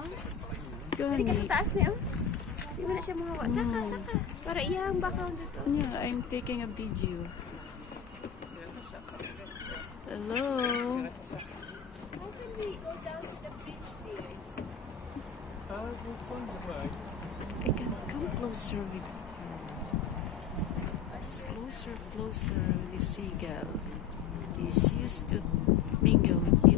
oh. Gani. Hindi ka sa taas niya, oh. Hindi mo na siya mahawa. Saka, saka. Para iyang background dito. Yeah, I'm taking a video. Hello. How can we go down to the bridge there? I can come closer with closer with the seagull. He's used to mingle with